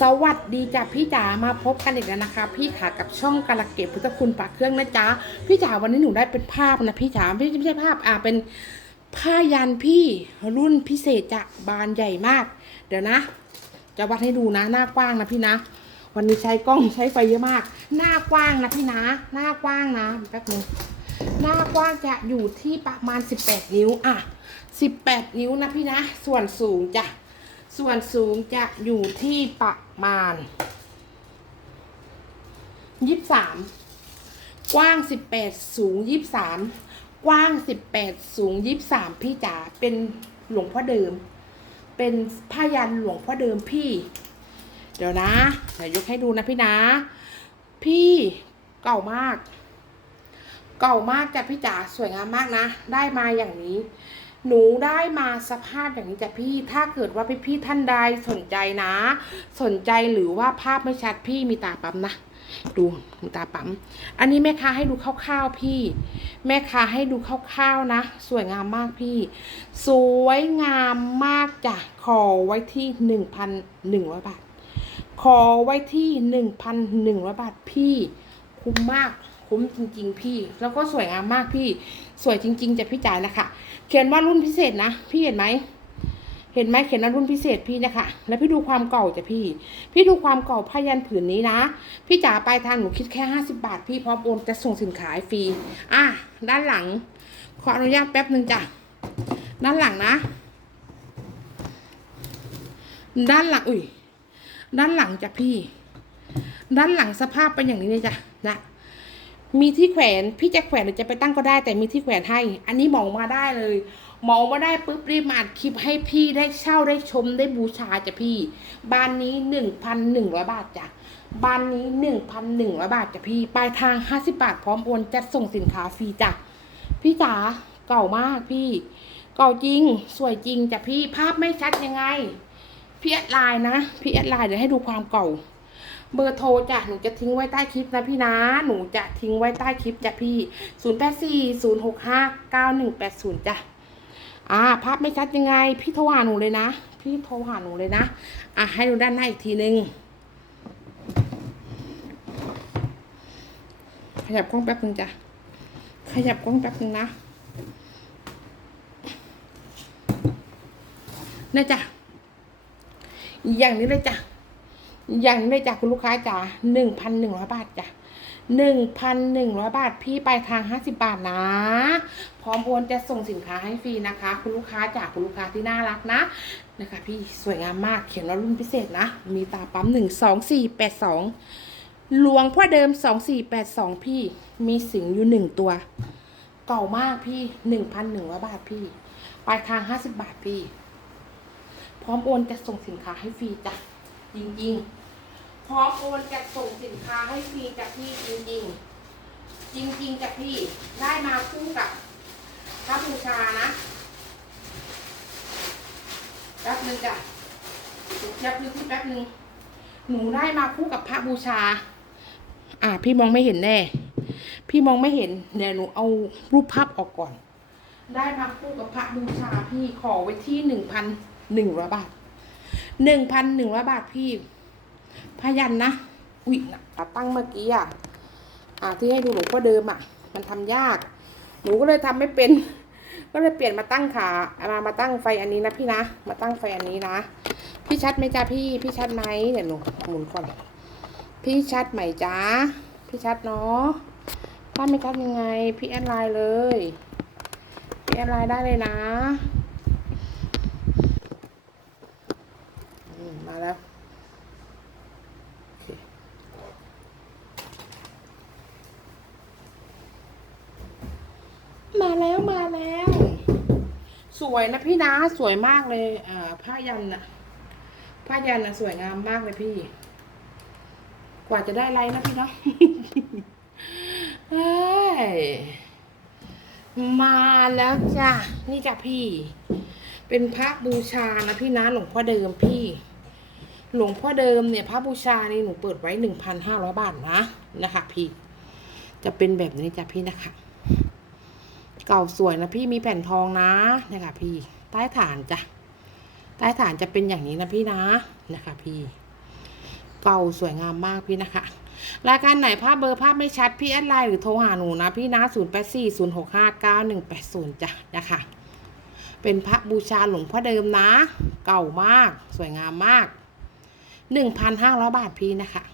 สวัสดีจ้ะพี่จ๋ามาพบกันอีกแล้วนะคะ พี่ขากับช่องกาลเกตพุทธคุณปากเครื่องนะจ๊ะพี่จ๋าวันนี้หนูได้เป็นภาพนะพี่จ๋าไม่ไม่ใช่ภาพอ่าเป็นผ้ายันพี่รุ่นพิเศษจะบานใหญ่มาก เดี๋ยวนะ จะวัดให้ดูนะ หน้ากว้างนะพี่นะ วันนี้ใช้กล้องใช้ไฟเยอะมาก หน้ากว้างนะพี่นะ หน้ากว้างนะแป๊บนึงหน้ากว้างจะอยู่ที่ประมาณ 18 นิ้วอะ18 นิ้วนะพี่นะ ส่วนสูงจ้ะ ส่วนสูงจะอยู่ที่ประมาณ23กว้าง18สูง23กว้าง18สูง23พี่จ๋าเป็นหลวงพ่อเดิม เป็นผ้ายันหลวงพ่อเดิมพี่ เดี๋ยวนะเดี๋ยวยกให้ดูนะพี่นะ พี่เก่ามาก เก่ามากจ้ะพี่จ๋าสวยงามมากนะ ได้มาอย่างนี้ หนูได้มาสภาพอย่างนี้จ้ะพี่ ถ้าเกิดว่าพี่พี่ท่านใดสนใจนะ สนใจหรือว่าภาพไม่ชัดพี่มีตาปั๊มนะดูมีตาปั๊ม อันนี้แม่ค้าให้ดูคร่าวๆพี่ แม่ค้าให้ดูคร่าวๆนะ สวยงามมากพี่ สวยงามมากจ้ะขอไว้ที่หนึ่งพันหนึ่งร้อยบาท ขอไว้ที่หนึ่งพันหนึ่งร้อยบาทพี่ คุ้มมาก คุ้มจริง ๆ พี่ แล้วก็สวยงามมากพี่ สวยจริง ๆจะพี่จ่ายนะคะ เขียนว่ารุ่นพิเศษนะ พี่เห็นไหม เห็นไหมเขียนว่ารุ่นพิเศษพี่นะคะ แล้วพี่ดูความเก่าจ้ะพี่ พี่ดูความเก่าผ้ายันผืนนี้นะ พี่จ๋าปลายทางหนูคิดแค่ห้าสิบาท พี่พร้อมโอนจะส่งสินค้าฟรี อะ ด้านหลัง ขออนุญาตแป๊บหนึ่งจ้ะ ด้านหลังนะ ด้านหลัง อุ้ย ด้านหลังจ้ะพี่ ด้านหลังสภาพเป็นอย่างนี้เลยจ้ะนะ มีที่แขวนพี่จะแขวนหรือจะไปตั้งก็ได้ แต่มีที่แขวนให้ อันนี้มองมาได้เลยมองมาได้ปุ๊บรีบมาอัดคลิปให้พี่ได้เช่าได้ชมได้บูชาจ้ะพี่ บ้านนี้หนึ่งพันหนึ่งร้อยบาทจ้ะบ้านนี้หนึ่งพันหนึ่งร้อยบาทจ้ะพี่ปลายทางห้าสิบาทพร้อมโอนจัดส่งสินค้าฟรีจ้ะพี่จ๋าเก่ามากพี่ เก่าจริงสวยจริงจ้ะพี่ภาพไม่ชัดยังไงพี่แอดไลน์นะพี่แอดไลน์เดี๋ยวให้ดูความเก่า เบอร์โทรจ้ะหนูจะทิ้งไว้ใต้คลิปนะพี่นะ หนูจะทิ้งไว้ใต้คลิปจ้ะพี่ 0 8 4 0 6 5 9 1 8 0 จ้ะ อ่า ภาพไม่ชัดยังไง พี่โทรหาหนูเลยนะ พี่โทรหาหนูเลยนะ อะให้ดูด้านหน้าอีกทีนึง ขยับกล้องแป๊บนึงจ้ะ ขยับกล้องแป๊บนึงนะนี่จ้ะ อย่างนี้เลยจ้ะ อย่างนี้เลยจ้ะคุณลูกค้าจ๋าหนึ่งพันหนึ่งร้อยบาทจ้ะหนึ่งพันหนึ่งร้อยบาท พี่ปลายทางห้าสิบบาทนะ พร้อมโอนจะส่งสินค้าให้ฟรีนะคะ คุณลูกค้าจากคุณลูกค้าที่น่ารักนะนะคะ พี่สวยงามมากเขียนว่ารุ่นพิเศษนะ มีตาปั๊มหนึ่งสองสี่แปดสองหลวงพ่อเดิมสองสี่แปดสองพี่มีสิงอยู่หนึ่งตัว เก่ามากพี่หนึ่งพันหนึ่งร้อยบาทพี่ปลายทางห้าสิบบาทพี่ พร้อมโอนจะส่งสินค้าให้ฟรีจ้ะจริงๆ พร้อมโอนจะส่งสินค้าให้ฟรีจากพี่จริงๆ จริงๆจากพี่ได้มาคู่กับพระบูชานะแป๊บนึงจ้ะเดี๋ยวพื้นที่แป๊บนึงหนูได้มาคู่กับพระบูชา อ่า พี่มองไม่เห็นแน่ พี่มองไม่เห็น เดี๋ยวหนูเอารูปภาพออกก่อน ได้มาคู่กับพระบูชาพี่ขอไว้ที่หนึ่งพันหนึ่งร้อยบาทหนึ่งพันหนึ่งร้อยบาทพี่ พยันนะอุ๊ยตัดตั้งเมื่อกี้อะอ่าที่ให้ดูหลวงพ่อเดิมอะ มันทำยาก หนูก็เลยทำไม่เป็น ก็เลยเปลี่ยนมาตั้งขามามาตั้งไฟอันนี้นะพี่นะมาตั้งไฟอันนี้นะพี่ชัดไหมจ้าพี่พี่ชัดไหมเดี๋ยวหนูหมุนก่อนพี่ชัดไหมจ้าพี่ชัดเนาะถ้าไม่ชัดยังไง พี่แอดไลน์เลยพี่แอดไลน์ได้เลยนะมาแล้ว โอเค มาแล้วมาแล้ว สวยนะพี่นะสวยมากเลยอ่าผ้ายันน่ะ ผ้ายันน่ะสวยงามมากเลยพี่ กว่าจะได้ไรนะพี่เนาะเฮ้ยมาแล้วจ้ะนี่จ้ะพี่ เป็นพระบูชานะพี่นะหลวงพ่อเดิมพี่หลวงพ่อเดิมเนี่ยพระบูชานี่หนูเปิดไว้หนึ่งพันห้าร้อยบาทนะนะคะ พี่ จะเป็นแบบนี้จ้ะพี่นะคะ เก่าสวยนะพี่มีแผ่นทองนะนะคะพี่ใต้ฐานจ้ะใต้ฐานจะเป็นอย่างนี้นะพี่นะนะคะพี่เก่าสวยงามมากพี่นะคะ รายการไหนภาพเบอร์ภาพไม่ชัดพี่แอดไลน์หรือโทรหาหนูนะพี่นะ0 8 4 0 6 5 9 1 8 0จ้ะนะคะ เป็นพระบูชาหลวงพ่อเดิมนะ เก่ามาก สวยงามมาก 1,500 บาทพี่นะคะ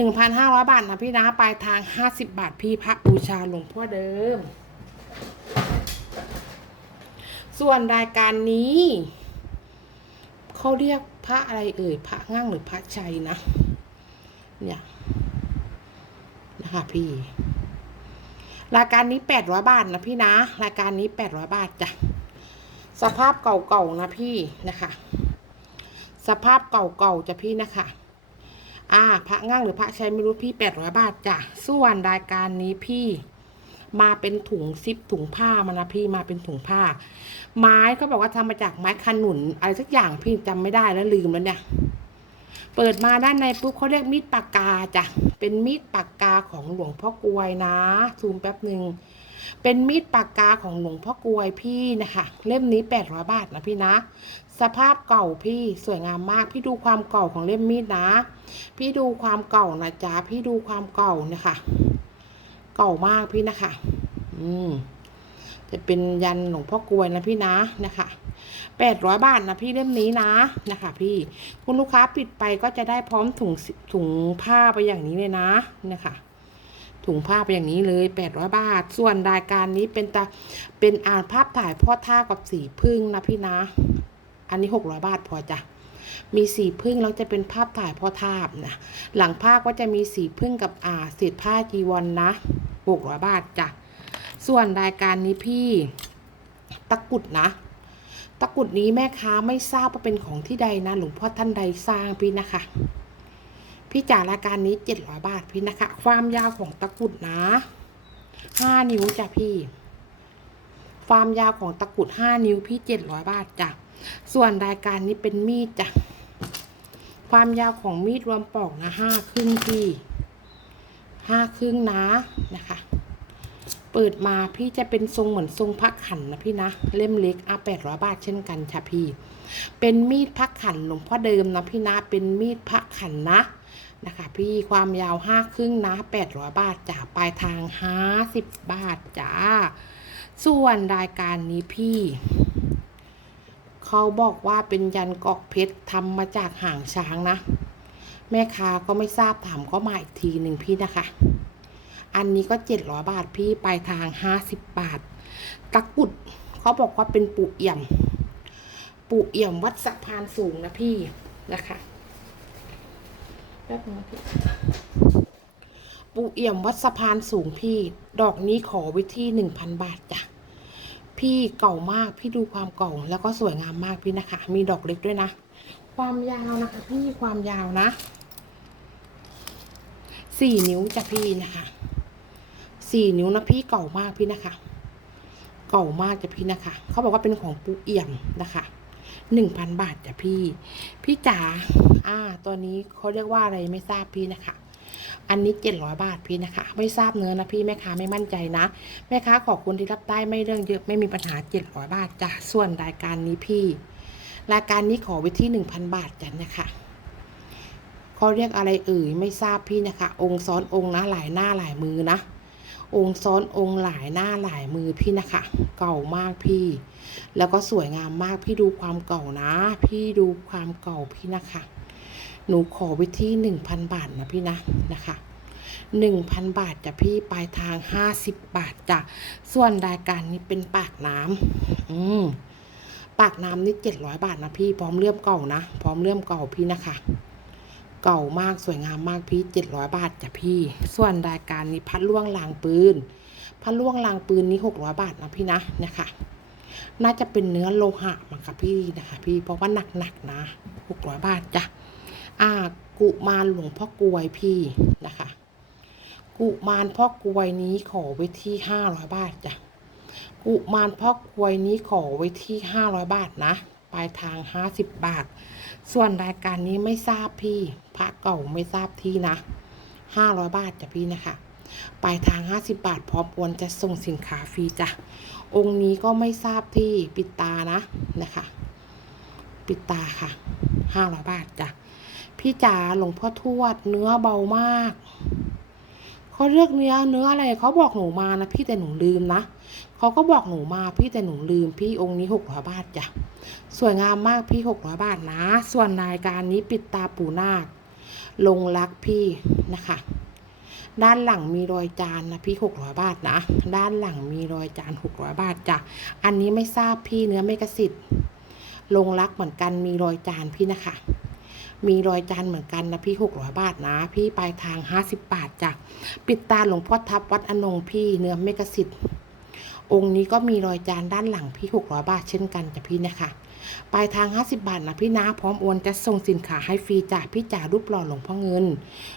1,500 บาทนะพี่นะ ปลายทาง 50 บาทพี่พระบูชาหลวงพ่อเดิม ส่วนรายการนี้เขาเรียกพระอะไรเอ่ย พระง่างหรือพระชัยนะ เนี่ยนะคะพี่ รายการนี้แปดร้อยบาทนะพี่นะ รายการนี้แปดร้อยบาทจ้ะ สภาพเก่าๆนะพี่นะคะ สภาพเก่าๆจะพี่นะคะอ่าพระง่างหรือพระชัยไม่รู้พี่แปดร้อยบาทจ้ะ ส่วนรายการนี้พี่ มาเป็นถุงซิปถุงผ้ามานะพี่มาเป็นถุงผ้า ไม้เขาบอกว่าทำมาจากไม้ขนุนอะไรสักอย่างพี่จำไม่ได้แล้วลืมแล้วเนี่ยเปิดมาด้านในปุ๊บเขาเรียกมีดปากกาจ้ะเป็นมีดปากกาของหลวงพ่อกวยนะซูมแป๊บหนึ่งเป็นมีดปากกาของหลวงพ่อกวยพี่นะคะ เล่มนี้แปดร้อยบาทนะพี่นะ สภาพเก่าพี่สวยงามมาก พี่ดูความเก่าของเล่มมีดนะ พี่ดูความเก่านะจ๊ะพี่ดูความเก่านะคะ เก่ามากพี่นะคะ อืมจะเป็นยันหลวงพ่อกลวยนะพี่นะนะคะแปดร้อยบาทนะพี่เล่มนี้นะนะคะ พี่คุณลูกค้าปิดไปก็จะได้พร้อมถุงถุงผ้าไปอย่างนี้เลยนะนะคะถุงผ้าไปอย่างนี้เลยแปดร้อยบาท ส่วนรายการนี้เป็นตาเป็นอ่านภาพถ่ายพ่อท่ากับสีพึ่งนะพี่นะ อันนี้หกร้อยบาทพอจ้ะ มีสีพึ่งแล้วจะเป็นภาพถ่ายพ่อทาบนะหลังภาพก็จะมีสีพึ่งกับอ่าเศษผ้าจีวรนนะหกร้อยบาทจ้ะส่วนรายการนี้พี่ตะกุดนะตะกุดนี้แม่ค้าไม่ทราบว่าเป็นของที่ใดนะหลวงพ่อท่านใดสร้างพี่นะคะ พี่จ่ารายการนี้เจ็ดร้อยบาทพี่นะคะ ความยาวของตะกุดนะห้านิ้วจ้ะพี่ ความยาวของตะกุดห้านิ้วพี่เจ็ดร้อยบาทจ้ะ ส่วนรายการนี้เป็นมีดจ้ะ ความยาวของมีดรวมปอกนะห้าครึ่งพี่ห้าครึ่งนะนะคะ เปิดมาพี่จะเป็นทรงเหมือนทรงพักขันนะพี่นะ เล่มเล็กอะแปดร้อยบาทเช่นกันค่ะพี่ เป็นมีดพักขันหลวงพ่อเดิมนะพี่นะ เป็นมีดพักขันนะนะคะพี่ความยาวห้าครึ่งนะแปดร้อยบาทจ้าปลายทางห้าสิบบาทจ้า ส่วนรายการนี้พี่ เขาบอกว่าเป็นยันเกาะเพชรทำมาจากหางช้างนะ แม่ค้าก็ไม่ทราบถามก็มาอีกทีหนึ่งพี่นะคะ อันนี้ก็เจ็ดร้อยบาทพี่ปลายทางห้าสิบบาท ตะกรุดเขาบอกว่าเป็นปูเอี่ยม ปูเอี่ยมวัดสะพานสูงนะพี่นะคะแป๊บนึงนะพี่ปูเอี่ยมวัดสะพานสูงพี่ ดอกนี้ขอไว้ที่หนึ่งพันบาทจ้ะ พี่เก่ามากพี่ดูความเก่าแล้วก็สวยงามมากพี่นะคะ มีดอกเล็กด้วยนะ ความยาวนะคะพี่ความยาวนะสี่นิ้วจ้ะพี่นะคะสี่นิ้วนะพี่เก่ามากพี่นะคะ เก่ามากจ้ะพี่นะคะ เขาบอกว่าเป็นของปูเอี่ยมนะคะหนึ่งพันบาทจ้ะพี่ พี่จ๋าอ่า ตัวนี้เขาเรียกว่าอะไรไม่ทราบพี่นะคะ อันนี้เจ็ดร้อยบาทพี่นะคะ ไม่ทราบเนื้อนะพี่แม่ค้าไม่มั่นใจนะ แม่ค้าขอบคุณที่รับได้ไม่เรื่องเยอะไม่มีปัญหาเจ็ดร้อยบาทจ้ะส่วนรายการนี้พี่ รายการนี้ขอไว้ที่หนึ่งพันบาทจ้ะนะคะเขาเรียกอะไรเอ่ยไม่ทราบพี่นะคะ องค์ซ้อนองค์นะหลายหน้าหลายมือนะองค์ซ้อนองค์หลายหน้าหลายมือพี่นะคะ เก่ามากพี่ แล้วก็สวยงามมากพี่ดูความเก่านะ พี่ดูความเก่าพี่นะคะ หนูขอไว้ที่หนึ่งพันบาทนะพี่นะนะคะหนึ่งพันบาทจ้ะพี่ปลายทางห้าสิบบาทจ้ะส่วนรายการนี้เป็นปากน้ำอืมปากน้ำนี่เจ็ดร้อยบาทนะพี่พร้อมเลื่อมเก่านะพร้อมเลื่อมเก่าพี่นะคะ เก่ามากสวยงามมากพี่เจ็ดร้อยบาทจ้ะพี่ ส่วนรายการนี้พัดล่วงลางปืนพัดล่วงลางปืนนี้หกร้อยบาทนะพี่นะนะคะ น่าจะเป็นเนื้อโลหะมั้งค่ะพี่นะคะ พี่เพราะว่าหนักๆนะหกร้อยบาทจ้ะ อ่ากุมารหลวงพ่อกวยพี่นะคะ กุมารพ่อกวยนี้ขอไว้ที่ห้าร้อยบาทจ้ะกุมารพ่อกวยนี้ขอไว้ที่ห้าร้อยบาทนะปลายทางห้าสิบบาท ส่วนรายการนี้ไม่ทราบพี่ พระเก่าไม่ทราบที่นะห้าร้อยบาทจ้ะพี่นะคะปลายทางห้าสิบบาท พร้อมโอนจะส่งสินค้าฟรีจ้ะ องค์นี้ก็ไม่ทราบที่ปิดตานะนะคะ ปิดตาค่ะห้าร้อยบาทจ้ะ พี่จ๋าหลวงพ่อทวด เนื้อเบามากเขาเลือกเนื้อเนื้ออะไรเขาบอกหนูมานะพี่แต่หนูลืมนะเขาก็บอกหนูมาพี่แต่หนูลืม พี่องค์นี้หกร้อยบาทจ้ะสวยงามมากพี่หกร้อยบาทนะ ส่วนรายการนี้ปิดตาปูนาคลงรักพี่นะคะ ด้านหลังมีรอยจานนะพี่หกร้อยบาทนะ ด้านหลังมีรอยจานหกร้อยบาทจ้ะอันนี้ไม่ทราบพี่เนื้อไม่กระสิทธิ์ลงรักเหมือนกันมีรอยจานพี่นะคะ มีรอยจานเหมือนกันนะพี่หกร้อยบาทนะ พี่ปลายทางห้าสิบบาทจ้ะปิดตาหลวงพ่อทับวัดอนงพี่เนื้อไม่กสิทธิ์องค์นี้ก็มีรอยจานด้านหลังพี่หกร้อยบาทเช่นกันจ้ะพี่นะคะปลายทาง 50 บาทนะพี่นะพร้อมโอนจะส่งสินค้าให้ฟรีจ้ะพี่จ๋ารูปหล่อหลวงพ่อเงิน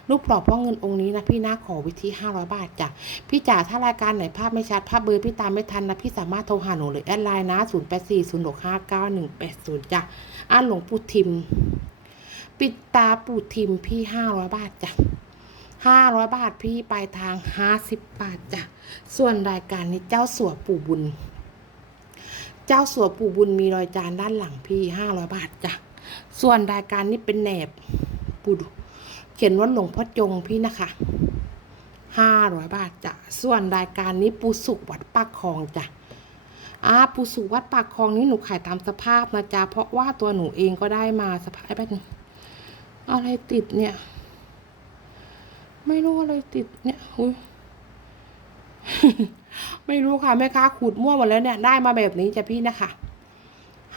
รูปหล่อพ่อเงินองค์นี้นะพี่นะขอวิธี500 บาทจ้ะพี่จ๋าถ้ารายการไหนภาพไม่ชัดภาพเบอร์พี่ตามไม่ทันนะพี่สามารถโทรหาหนูหรือแอดไลน์นะ 0 8 4 0 6 5 9 1 8 0จ้ะอ่านหลวงปู่ทิม ปิดตาปูทิมพี่500บาทจ้ะ500บาทพี่ปลายทาง50บาทจ้ะส่วนรายการนี้เจ้าสัวปู่บุญ เจ้าสัวปู่บุญมีรอยจานด้านหลังพี่ห้าร้อยบาทจ้ะส่วนรายการนี้เป็นแหนบปูเขียนว่าหลวงพ่อจงพี่นะคะห้าร้อยบาทจ้ะส่วนรายการนี้ปูสุกวัดปากคลองจ้ะอ่าปูสุกวัดปากคลองนี้หนูขายตามสภาพนะจ๊ะเพราะว่าตัวหนูเองก็ได้มาสภาพแบบนึง อะไรติดเนี่ย ไม่รู้อะไรติดเนี่ยอุ้ยไม่รู้ค่ะแม่ค้าขูดมั่วหมดแล้วเนี่ย ได้มาแบบนี้จ้ะพี่นะคะ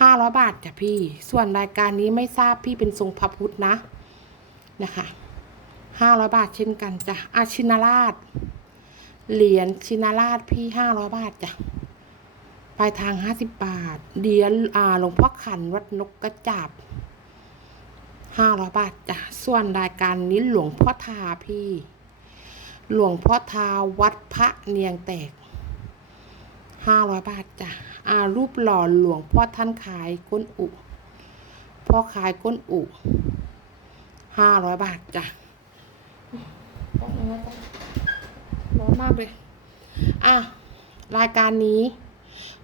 ห้าร้อยบาทจ้ะพี่ ส่วนรายการนี้ไม่ทราบพี่เป็นทรงพระพุทธนะนะคะห้าร้อยบาทเช่นกันจ้ะอาชินาราช เหรียญชินาราชพี่ห้าร้อยบาทจ้ะปลายทางห้าสิบบาทเหรียญอ่าหลวงพ่อขันวัดนกกระจาบ ห้าร้อยบาทจ้ะส่วนรายการนี้หลวงพ่อทาพี่ หลวงพ่อทาวัดพระเนียงแตกห้าร้อยบาทจ้ะอารูปหล่อหลวงพ่อท่านขายก้นอุพ่อขายก้นอุห้าร้อยบาทจ้ะร้อนมากเลย อะ รายการนี้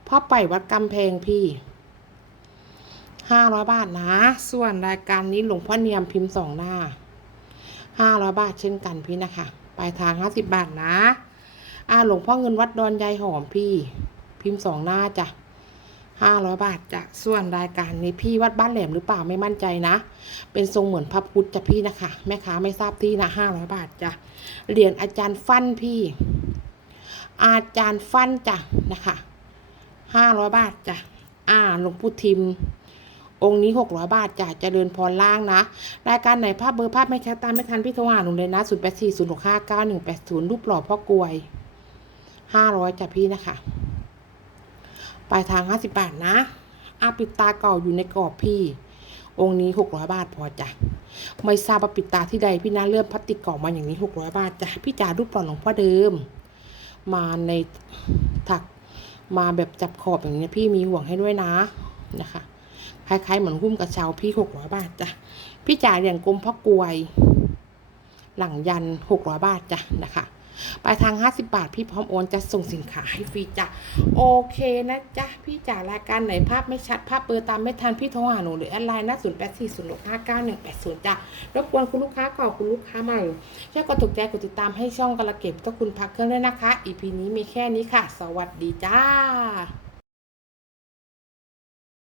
พ่อไปวัดกำแพงพี่ ห้าร้อยบาทนะ ส่วนรายการนี้หลวงพ่อเนียมพิมพ์สองหน้าห้าร้อยบาทเช่นกันพี่นะคะปลายทางห้าสิบบาทนะอ่าหลวงพ่อเงินวัดดอนยายหอมพี่ พิมพ์สองหน้าจ้ะห้าร้อยบาทจ้ะส่วนรายการนี้พี่วัดบ้านแหลมหรือเปล่าไม่มั่นใจนะ เป็นทรงเหมือนพระพุทธจ้ะพี่นะคะ แม่ค้าไม่ทราบที่นะห้าร้อยบาทจ้ะเหรียญอาจารย์ฟันพี่ อาจารย์ฟันจ้ะนะคะห้าร้อยบาทจ้ะอ่าหลวงปู่ทิม องค์นี้หกร้อยบาทจ้ะเจริญพรล่างนะ รายการไหนภาพเบอร์ภาพไม่ชัดตามไม่ทันพี่โทรหาหนูเลยนะศูนย์แปดสี่ศูนย์หกห้าเก้าหนึ่งแปดศูนย์รูปหล่อพ่อกลวยห้าร้อยจ้ะพี่นะคะ ปลายทางห้าสิบบาทนะอาปิดตาเก่าอยู่ในกรอบพี่ องค์นี้หกร้อยบาทพอจ้ะไม่ทราบว่าปิดตาที่ใดพี่นาเลื่มพลาสติกกล่องมาอย่างนี้หกร้อยบาทจ้ะพี่จ๋ารูปหล่อหลวงพ่อเดิม มาในถักมาแบบจับขอบอย่างนี้พี่มีห่วงให้ด้วยนะนะคะ คล้ายๆเหมือนหุ้มกระเช้าพี่หกร้อยบาทจ้ะพี่จ่ายเหรียญกลมพ่อกลวย หลังยันหกร้อยบาทจ้ะนะคะปลายทางห้าสิบาท พี่พร้อมโอนจะส่งสินค้าให้ฟรีจ้ะโอเคนะจ๊ะ พี่จ๋ารายการไหนภาพไม่ชัด ภาพเบอร์ตามไม่ทัน พี่โทรหาหนูหรือแอดไลน์นะศูนย์แปดสี่ศูนย์หกห้าเก้าหนึ่งแปดศูนย์จ้ะรบกวนคุณลูกค้าเก่าคุณลูกค้าใหม่ช่วยกดถูกใจกดติดตามให้ช่องกระเก็บต้องคุณพักเครื่องด้วยนะคะ อีพีนี้มีแค่นี้ค่ะ สวัสดีจ้า